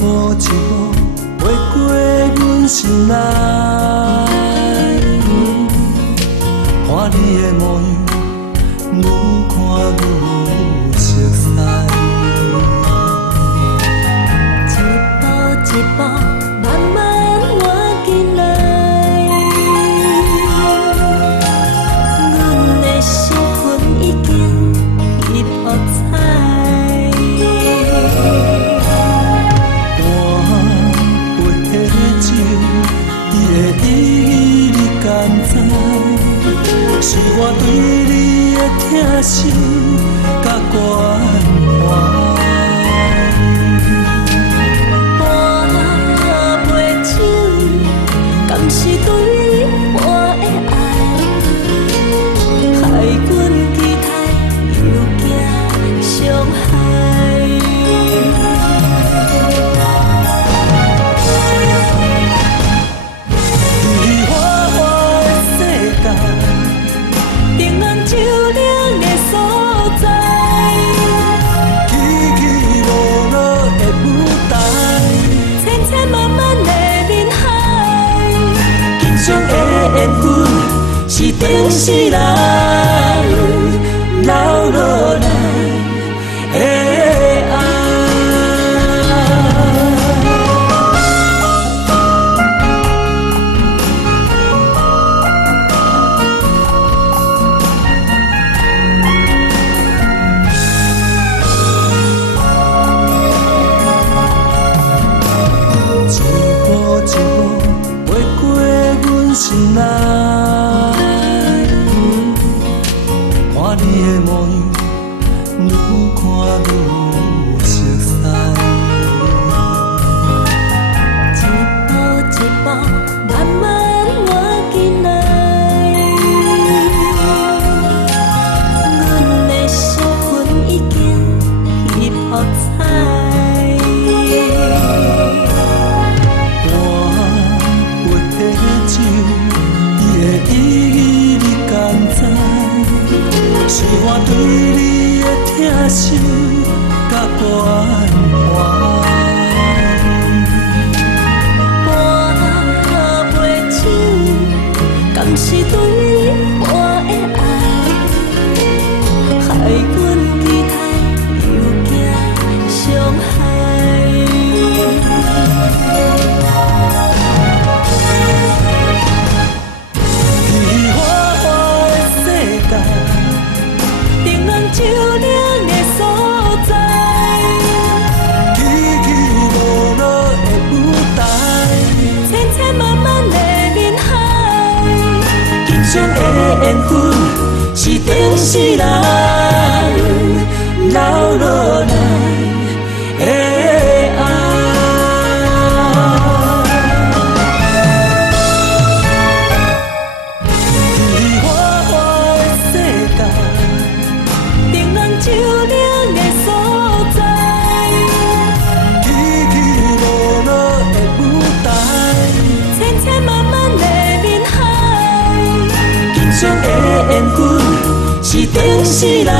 步一步越过阮心内，看你的模样，愈看愈熟悉。一步慢慢换进来，阮的身份已经已曝彩。我杯的酒，伊的意义你敢知？是我对你的疼惜甲关怀。敢是对我的爱，害阮期待又惊伤害。你花花的世界，平安就亮的所在，起起落落的舞台，千千万万的人海。今生的缘分是前世人留落来的爱。一步一步越过阮心内，看你的模样，愈看愈熟悉。一步慢慢换进来，阮的身份已经已曝彩。我杯的酒，伊的意义你敢知？是我对你的疼惜甲关怀。半杯酒，敢是对我的爱，害阮期待又惊伤害。你花花的世界，平安就亮的所在，起起落落的舞台，千千万万的人海。今生的缘分是前世人留落来的爱。你花花的世界，平安就亮的所在，起起落落的舞台，千千万万的人海。今生的缘分是前世人